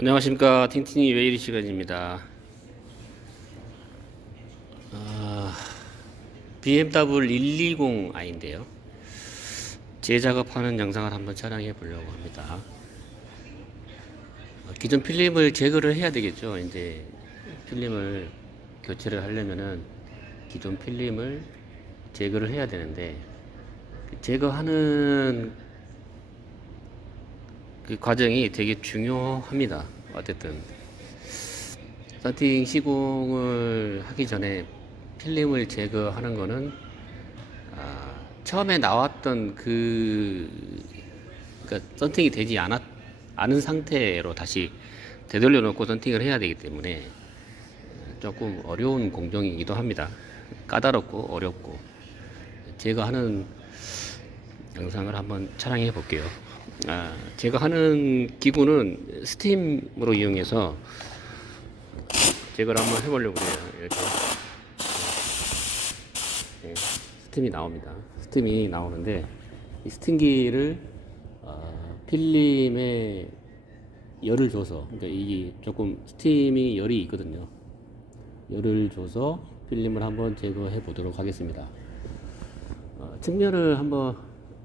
안녕하십니까. 틴틴이 왜 이리 시간입니다. BMW 120i인데요. 재작업하는 영상을 한번 촬영해 보려고 합니다. 기존 필름을 제거를 해야 되겠죠. 이제 필름을 교체를 하려면은 기존 필름을 제거를 해야 되는데, 제거하는 그 과정이 되게 중요합니다. 어쨌든 썬팅 시공을 하기 전에 필름을 제거하는 거는 처음에 나왔던 그러니까 썬팅이 되지 않은 상태로 다시 되돌려 놓고 썬팅을 해야 되기 때문에 조금 어려운 공정이기도 합니다. 까다롭고 어렵고. 제거하는 영상을 한번 촬영해 볼게요. 제가 하는 기구는 스팀으로 이용해서 제거를 한번 해보려고 해요. 이렇게 스팀이 나옵니다. 스팀이 나오는데 이 스팀기를 필름에 열을 줘서, 그러니까 이게 조금 스팀이 열이 있거든요. 열을 줘서 필름을 한번 제거해 보도록 하겠습니다. 측면을 한번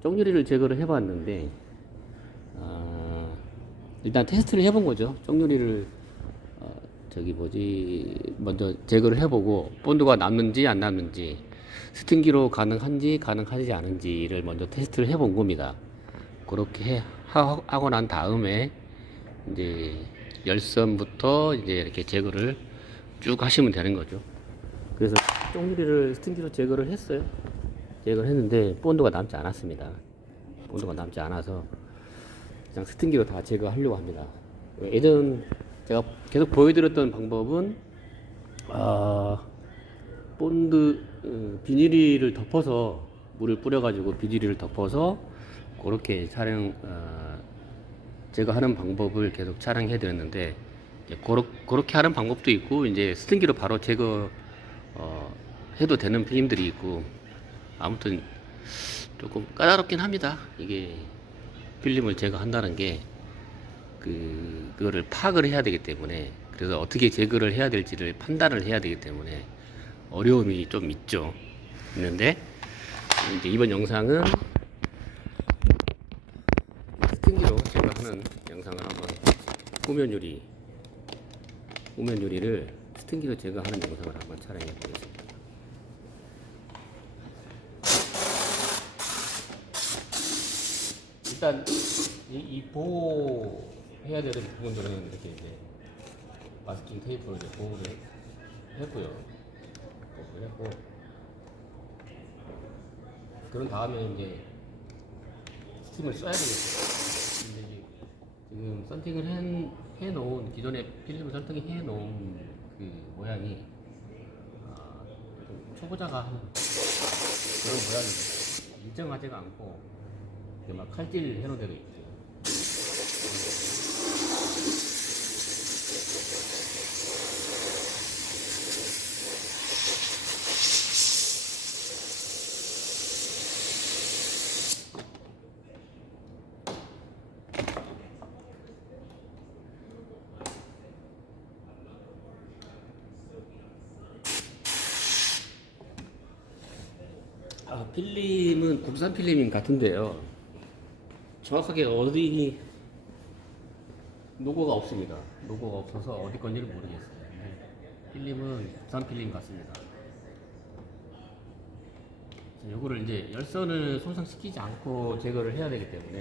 쪽유리를 제거를 해봤는데 일단 테스트를 해본 거죠. 쪽유리를 먼저 제거를 해보고 본드가 남는지 안 남는지, 스팀기로 가능한지 가능하지 않은지를 먼저 테스트를 해본 겁니다. 그렇게 하고 난 다음에 이제 열선부터 이제 이렇게 제거를 쭉 하시면 되는 거죠. 그래서 쪽유리를 스팀기로 제거를 했어요. 제거를 했는데 본드가 남지 않았습니다. 본드가 남지 않아서 그냥 스팀기로 다 제거하려고 합니다. 예전 제가 계속 보여드렸던 방법은 본드 비닐을 덮어서, 물을 뿌려가지고 비닐을 덮어서 그렇게 제거하는 방법을 계속 촬영해 드렸는데, 그렇게 하는 방법도 있고, 이제 스팀기로 바로 제거 해도 되는 필름들이 있고, 아무튼 조금 까다롭긴 합니다. 이게 필름을 제거한다는 게 그거를 파악을 해야 되기 때문에, 그래서 어떻게 제거를 해야 될지를 판단을 해야 되기 때문에 어려움이 좀 있는데, 이제 이번 영상은 스팀기로 제거하는 영상을 한번, 후면 유리를 스팀기로 제거하는 영상을 한번 촬영해 보겠습니다. 일단 이 보호해야 되는 부분들은 이렇게 이제 마스킹 테이프로 이제 보호를 했고요. 그런 다음에 이제 스팀을 써야 되겠죠. 근데 이제 지금 썬팅을 해놓은, 기존에 필름을 썬팅해 놓은 그 모양이 좀 초보자가 하는 그런 모양입니다. 일정하지가 않고 막 칼질 해놓은 데도 있고. 필름은 국산 필름인 같은데요. 정확하게 어디 로고가 없습니다. 로고가 없어서 어디 건지를 모르겠어요. 필름은 국산 필름 같습니다. 요거를 이제 열선을 손상시키지 않고 제거를 해야 되기 때문에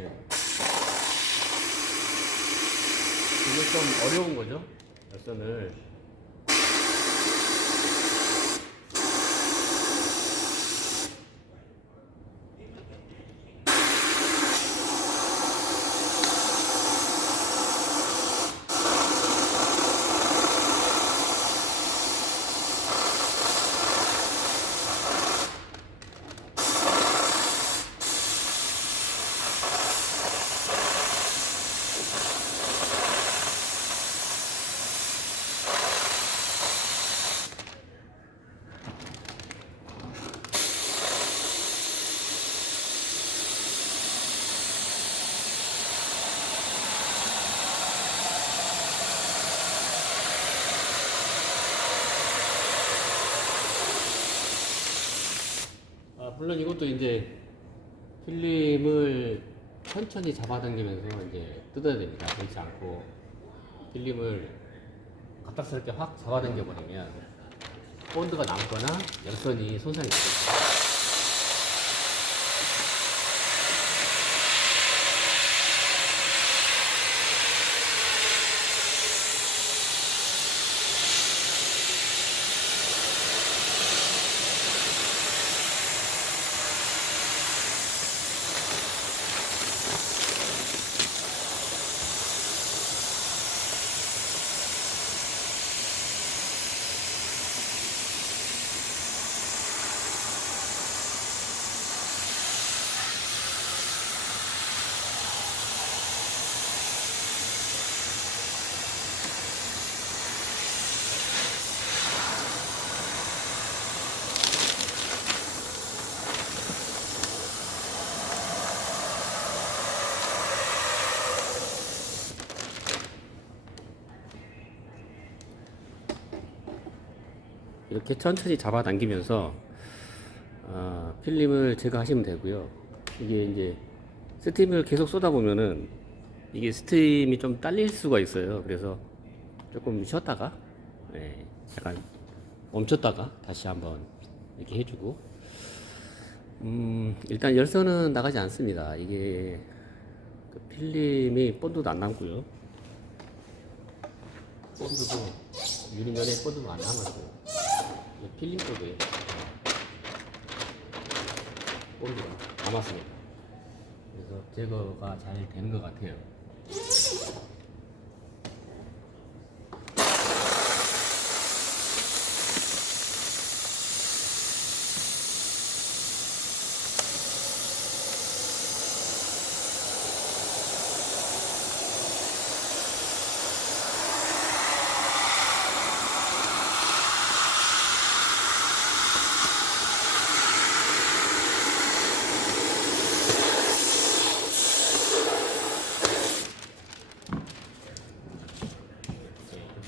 이게 좀 어려운 거죠. 열선을 물론 이것도 이제 필름을 천천히 잡아당기면서 이제 뜯어야 됩니다. 그렇지 않고 필름을 갑작스럽게 확 잡아당겨 버리면 본드가 남거나 열선이 손상이 됩니다. 이렇게 천천히 잡아당기면서 필름을 제거하시면 되고요. 이게 이제 스팀을 계속 쏟아 보면은 이게 스팀이 좀 딸릴 수가 있어요. 그래서 조금 쉬었다가 약간 멈췄다가 다시 한번 이렇게 해주고 일단 열선은 나가지 않습니다. 이게 그 필름이 본드도 안 남고요. 본드도 유리면에 본드도 안 남았어요. 필름 쪽에 본드가 남았습니다. 그래서 제거가 잘 되는 것 같아요.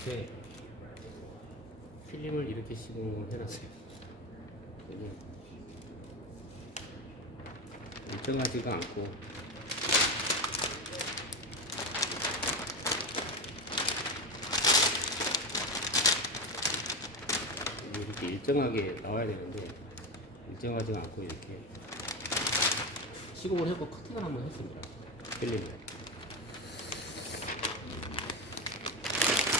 이렇게 필름을 이렇게 시공해놨어요. 이게 일정하지가 않고 이렇게 일정하게 나와야 되는데 일정하지가 않고 이렇게 시공을 해고 커팅을 한번 했습니다. 필름을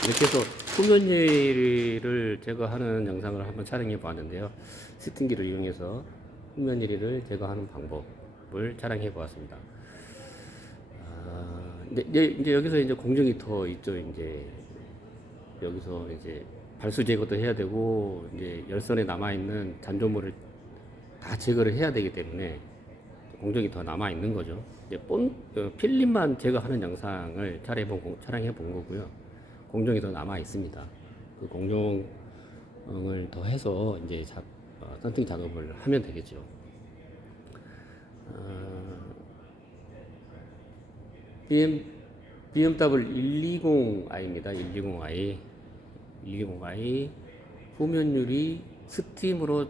이렇게 해서 후면 유리를 제거하는 영상을 한번 촬영해 보았는데요. 스팀기를 이용해서 후면 유리를 제거하는 방법을 촬영해 보았습니다. 이제 여기서 이제 공정이 더 있죠. 이제 여기서 이제 발수 제거도 해야 되고 이제 열선에 남아 있는 잔존물을 다 제거를 해야 되기 때문에 공정이 더 남아 있는 거죠. 이제 필름만 제거하는 영상을 촬영해 본 거고요. 공정이 더 남아 있습니다. 그 공정을 더 해서 이제 썬팅 작업을 하면 되겠죠. BMW 120i입니다. 120i. 120i 후면 유리 스팀으로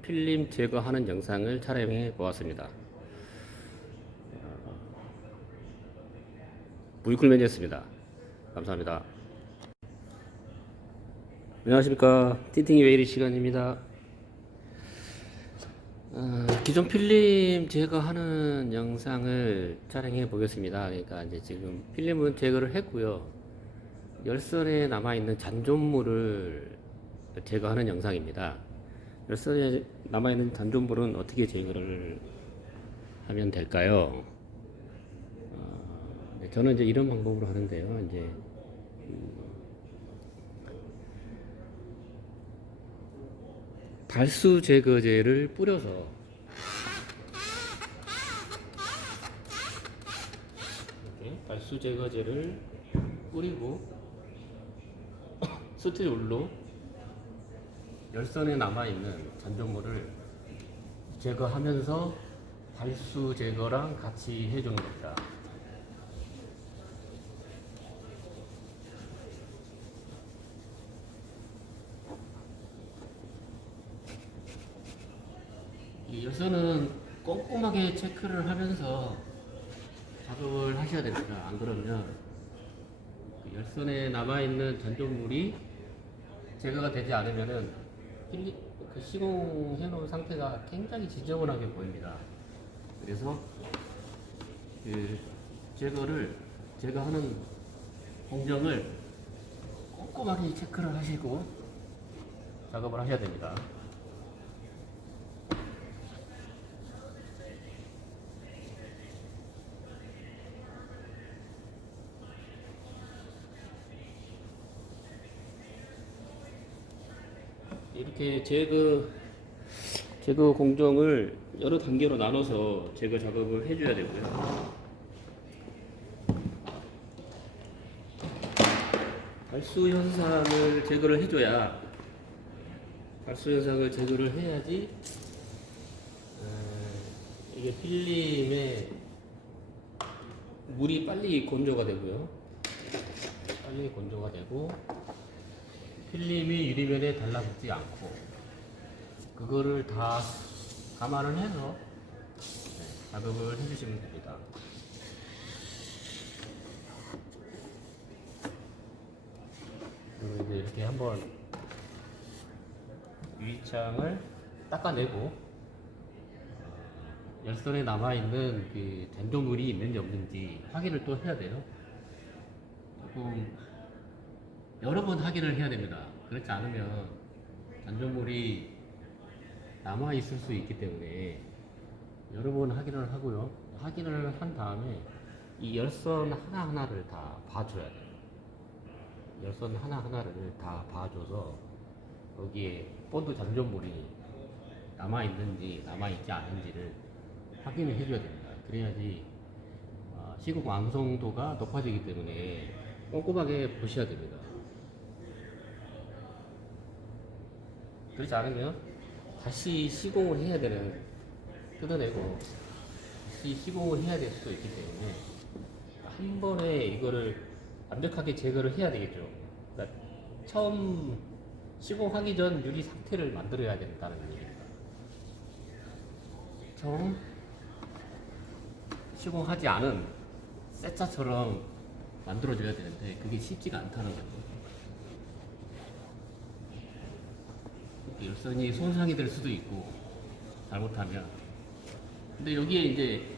필름 제거하는 영상을 촬영해 보았습니다. 무이쿨맨이었습니다. 감사합니다. 안녕하십니까. 틴팅이 왜 이리 시간입니다. 기존 필름 제거하는 영상을 촬영해 보겠습니다. 그러니까 이제 지금 필름은 제거를 했고요. 열선에 남아있는 잔존물을 제거하는 영상입니다. 열선에 남아있는 잔존물은 어떻게 제거를 하면 될까요? 저는 이제 이런 방법으로 하는데요. 이제 발수 제거제를 뿌려서 이렇게 발수 제거제를 뿌리고 스티롤로 열선에 남아있는 잔존물을 제거하면서 발수 제거랑 같이 해주는 겁니다. 열선은 꼼꼼하게 체크를 하면서 작업을 하셔야 됩니다. 안 그러면 그 열선에 남아있는 잔존물이 제거가 되지 않으면은 그 시공해 놓은 상태가 굉장히 지저분하게 보입니다. 그래서 그 제거하는 공정을 꼼꼼하게 체크를 하시고 작업을 하셔야 됩니다. 이렇게 제거 공정을 여러 단계로 나눠서 제거 작업을 해줘야 되고요. 발수 현상을 제거를 해줘야 발수 현상을 제거를 해야지 이게 필름에 물이 빨리 건조가 되고요. 빨리 건조가 되고 필름이 유리면에 달라붙지 않고 그거를 다 감안을 해서 작업을 해주시면 됩니다. 그리고 이제 이렇게 한번 유리창을 닦아내고 열선에 남아있는 그 잔존물이 있는지 없는지 확인을 또 해야 돼요. 조금 여러 번 확인을 해야 됩니다. 그렇지 않으면 잔존물이 남아있을 수 있기 때문에 여러 번 확인을 하고요. 확인을 한 다음에 이 열선 하나하나를 다 봐줘야 돼요. 열선 하나하나를 다 봐줘서 여기에 본드 잔존물이 남아있는지 남아있지 않은지를 확인을 해줘야 됩니다. 그래야지 시공 완성도가 높아지기 때문에 꼼꼼하게 보셔야 됩니다. 그렇지 않으면 다시 시공을 해야 되는, 뜯어내고 다시 시공을 해야 될 수도 있기 때문에 한 번에 이거를 완벽하게 제거를 해야 되겠죠. 그러니까 처음 시공하기 전 유리 상태를 만들어야 된다는 얘기입니다. 처음 시공하지 않은 새 차처럼 만들어줘야 되는데 그게 쉽지가 않다는 거죠. 열선이 손상이 될 수도 있고 잘못하면. 근데 여기에 이제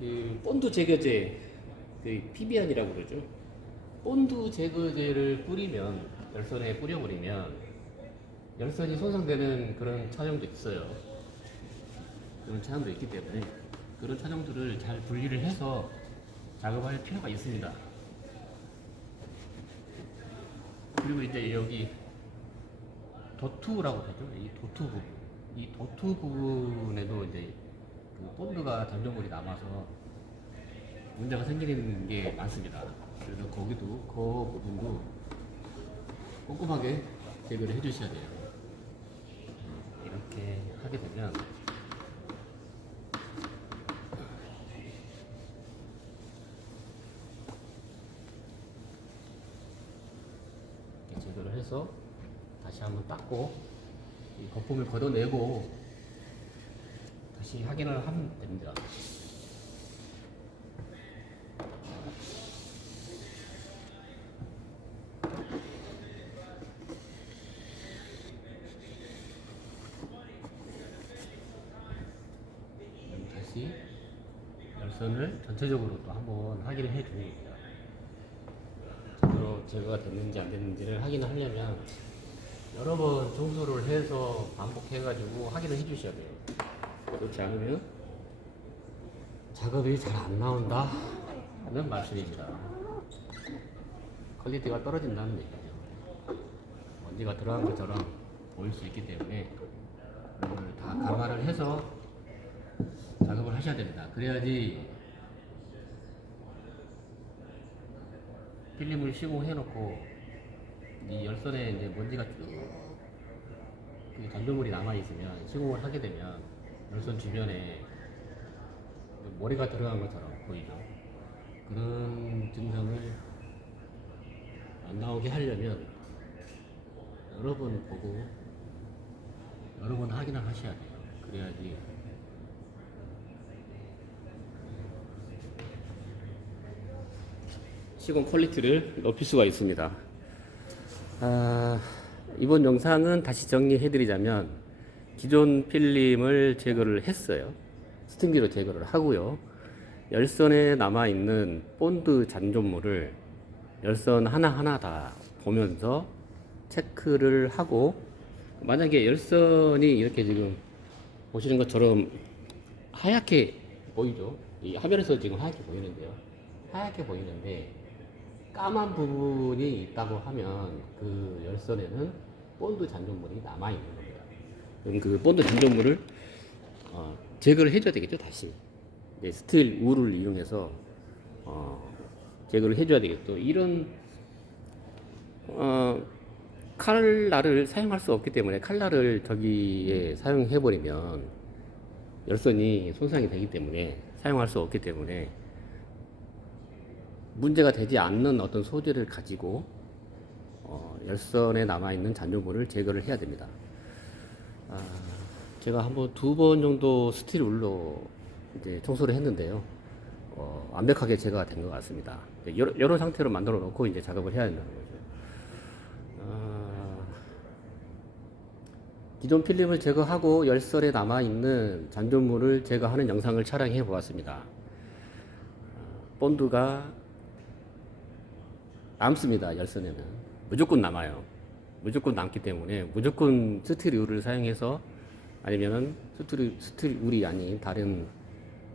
그 본드 제거제, 그 피비안이라고 그러죠. 본드 제거제를 뿌리면, 열선에 뿌려버리면 열선이 손상되는 그런 차종도 있어요. 그런 차종도 있기 때문에 그런 차종들을 잘 분리를 해서 작업할 필요가 있습니다. 그리고 이제 여기 도투라고 하죠. 이 도투 부분, 이 도투 부분에도 이제 그 본드가 잔존물이 남아서 문제가 생기는 게 많습니다. 그래서 거기도 그 부분도 꼼꼼하게 제거를 해주셔야 돼요. 이렇게 하게 되면 이렇게 제거를 해서 다시 한번 닦고 이 거품을 걷어내고 다시 확인을 하면 됩니다. 다시 열선을 전체적으로 또 한번 확인을 해 줍니다. 제대로 제거가 됐는지 안 됐는지를 확인을 하려면 여러 번 청소를 해서 반복해가지고 확인을 해 주셔야 돼요. 그렇지 않으면 작업이 잘 안 나온다 는 말씀입니다. 퀄리티가 떨어진다는 얘기죠. 먼지가 들어간 것처럼 보일 수 있기 때문에 이걸 다 감안을 해서 작업을 하셔야 됩니다. 그래야지 필름을 시공해 놓고 이 열선에 이제 먼지가 쭉 그 잔존물이 남아 있으면 시공을 하게 되면 열선 주변에 모래가 들어간 것처럼 보이죠. 그런 증상을 안 나오게 하려면 여러 번 보고 여러 번 확인을 하셔야 돼요. 그래야지 시공 퀄리티를 높일 수가 있습니다. 이번 영상은 다시 정리해 드리자면 기존 필름을 제거를 했어요. 스팀기로 제거를 하고요. 열선에 남아있는 본드 잔존물을 열선 하나하나 다 보면서 체크를 하고, 만약에 열선이 이렇게 지금 보시는 것처럼 하얗게 보이죠? 이 화면에서 지금 하얗게 보이는데요. 하얗게 보이는데 까만 부분이 있다고 하면 그 열선에는 본드 잔존물이 남아있는 겁니다. 그럼 그 본드 잔존물을 제거를 해줘야 되겠죠, 다시. 이제 스틸 울을 이용해서 제거를 해줘야 되겠죠. 이런 칼날을 사용할 수 없기 때문에, 칼날을 저기에 사용해버리면 열선이 손상이 되기 때문에 사용할 수 없기 때문에 문제가 되지 않는 어떤 소재를 가지고 열선에 남아있는 잔존물을 제거를 해야 됩니다. 제가 한번 2번 정도 스틸 울로 이제 청소를 했는데요. 완벽하게 제거가 된 것 같습니다. 이런 상태로 만들어 놓고 이제 작업을 해야 된다는 거죠. 기존 필름을 제거하고 열선에 남아있는 잔존물을 제거하는 영상을 촬영해 보았습니다. 본드가 남습니다. 열선에는 무조건 남아요. 무조건 남기 때문에 무조건 스틸 울을 사용해서, 아니면은 스틸 울이 아닌 다른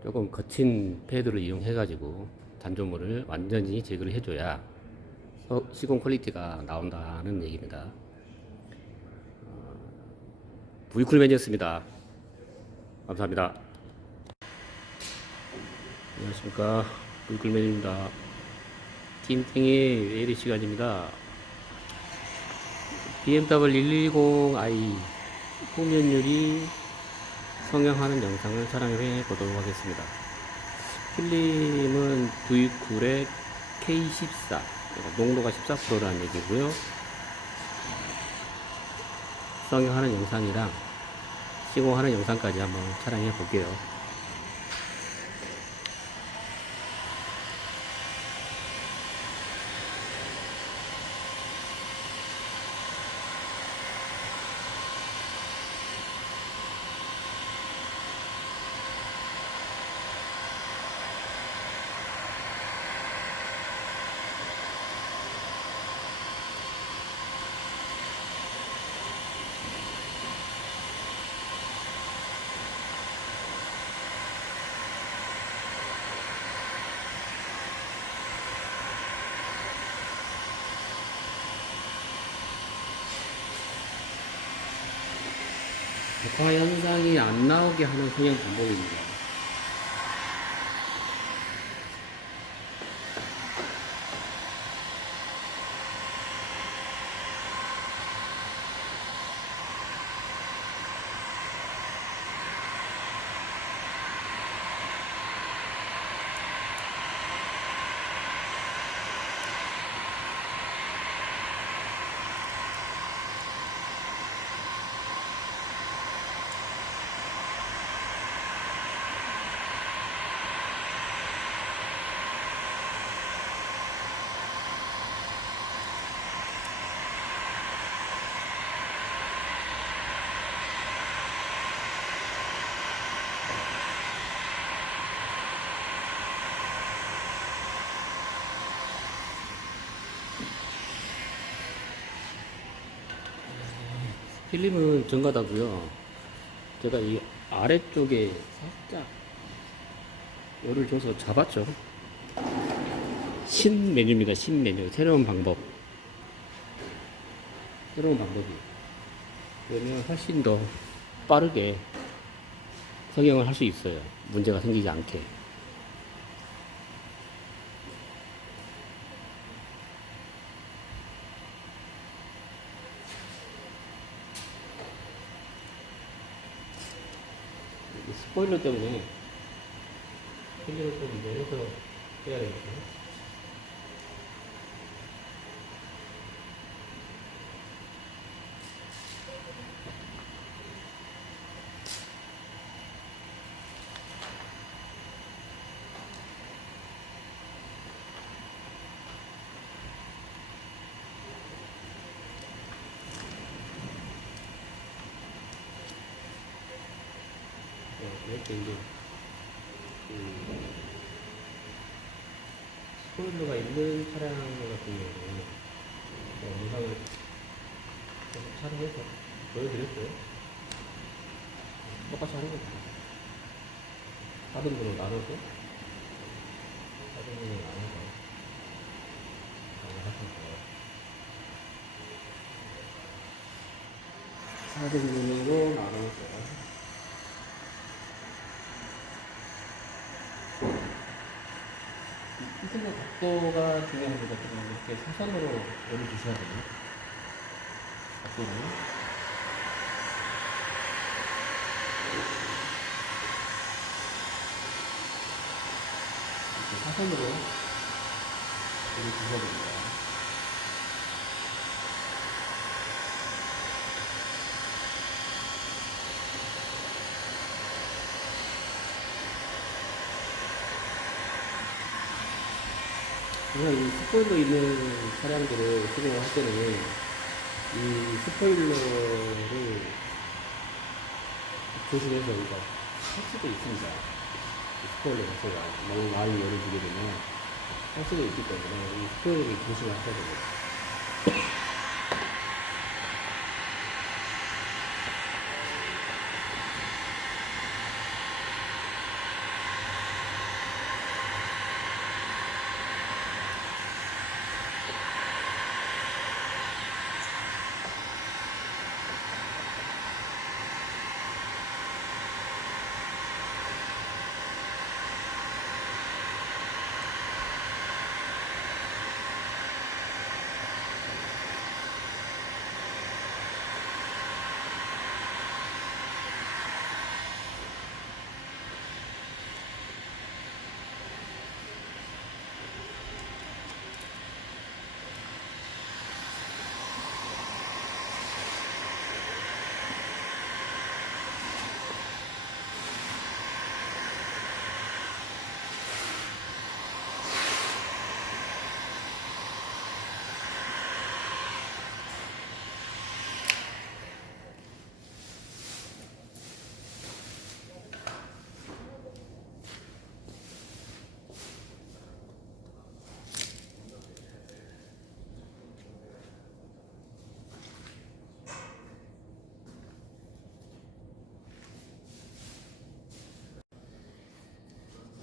조금 거친 패드를 이용해 가지고 잔존물을 완전히 제거를 해줘야 시공 퀄리티가 나온다는 얘기입니다. V쿨맨이었습니다. 감사합니다. 안녕하십니까, V쿨맨입니다. 팀탱의 외리 시간입니다. BMW 110i 후면유리 성형하는 영상을 촬영해 보도록 하겠습니다. 필름은 V쿨의 K14, 농도가 14%라는 얘기고요. 성형하는 영상이랑 시공하는 영상까지 한번 촬영해 볼게요. 백화 현상이 안 나오게 하는 성형 방법입니다. 필름은 정가다고요. 제가 이 아래쪽에 살짝 열을 줘서 잡았죠. 신메뉴입니다. 신메뉴. 새로운 방법. 새로운 방법이. 그러면 훨씬 더 빠르게 성형을 할 수 있어요. 문제가 생기지 않게. 스포일러 때문에 필름을 좀 내려서 해야 되겠죠. 이렇게 이제 스포일러가 있는 차량 같은 경우는 영상을 계속 촬영해서 보여드렸어요. 똑같이 하는 거죠. 다른 분으로 나눠서 하시면 돼요. 다른 분으로 나눠서 피팅의 각도가 중요합니다. 이렇게 사선으로 올려주셔야 돼요. 각도를. 이렇게 사선으로 올려주셔야 됩니다. 그래서 이 스포일러 있는 차량들을 실행을 할 때는 이 스포일러를 조심해서 우리가 할 수도 있습니다. 스포일러 자체가 너무 많이 열어주게 되면 할 수도 있기 때문에 이 스포일러를 조심을 하셔야 됩니다.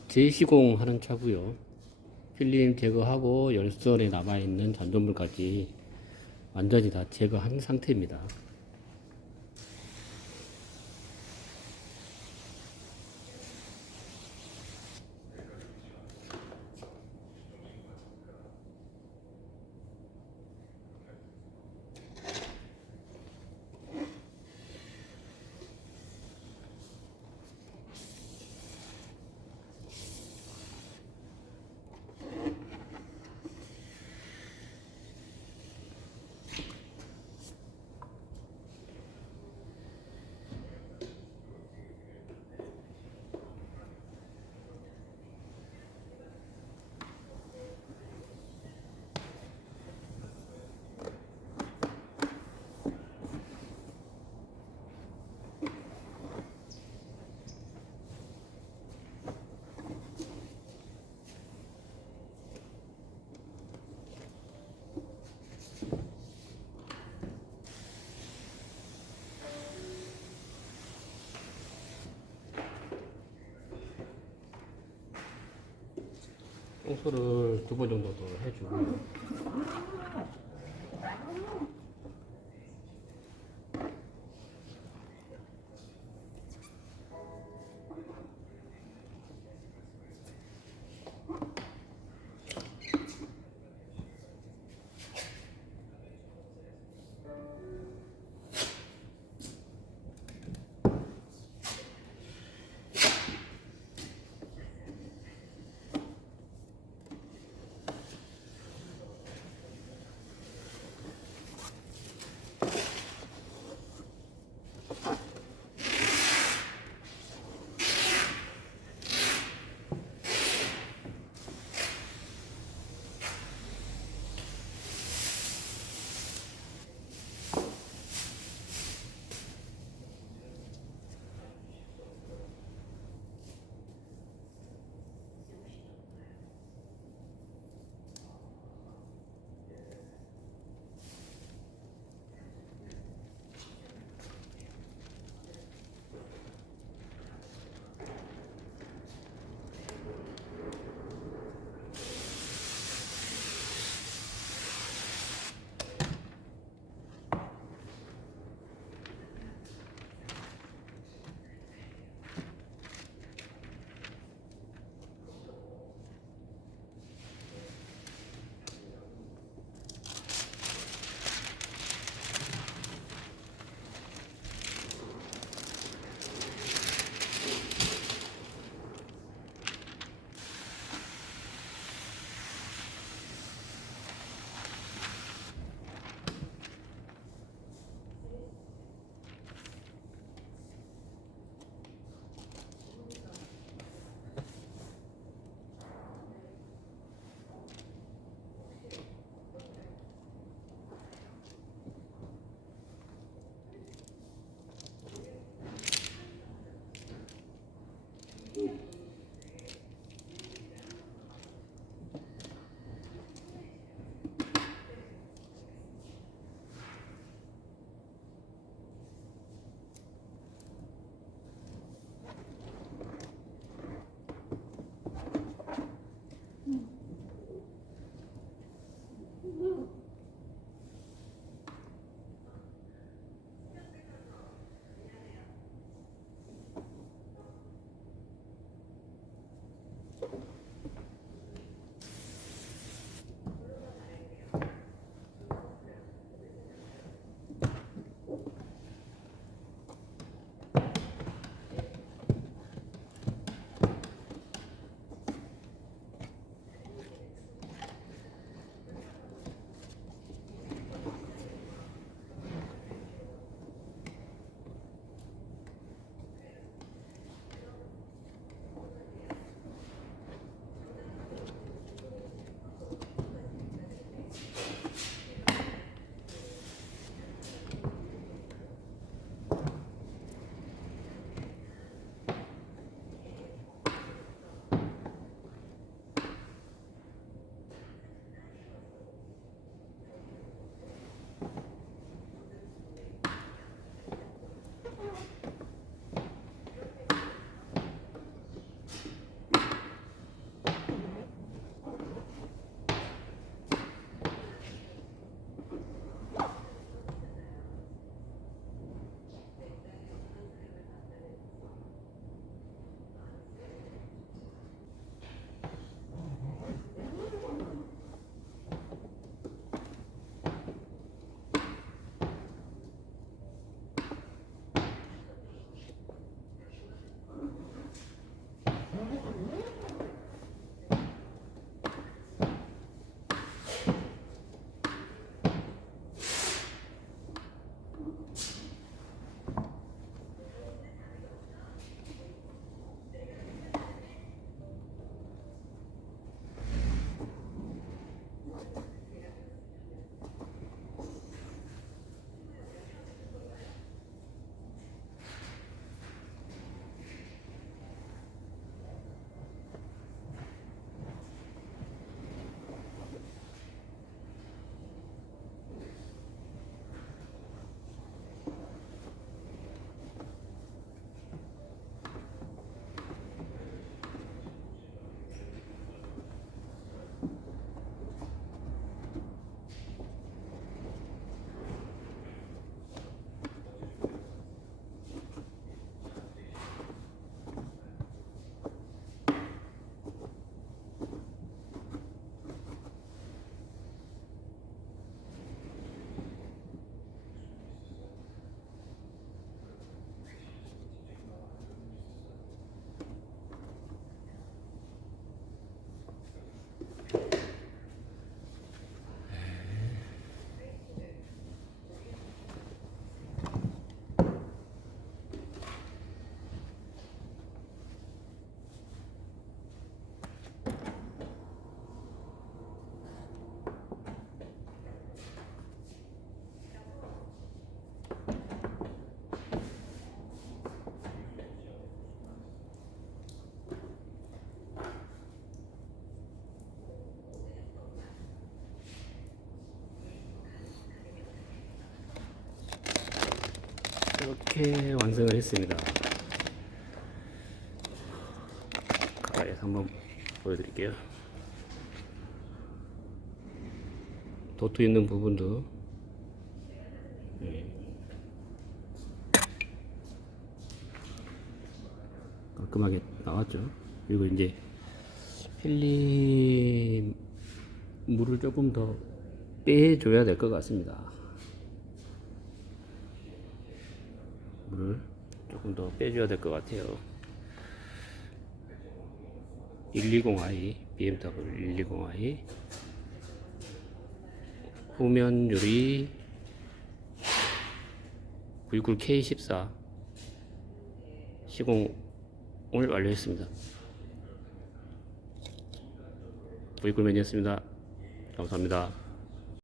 재시공 하는 차고요. 필름 제거하고 열선에 남아있는 잔존물까지 완전히 다 제거한 상태입니다. 청소를 2번 정도 더 해주고 이렇게 완성을 했습니다. 가까이서 한번 보여드릴게요. 도트 있는 부분도 깔끔하게 나왔죠. 그리고 이제 필름 물을 조금 더 빼줘야 될 것 같습니다. 물을 조금 더 빼줘야 될 것 같아요. 120i, BMW 120i 후면 유리 969K14 시공을 완료했습니다. 보이꿀맨이었습니다. 감사합니다.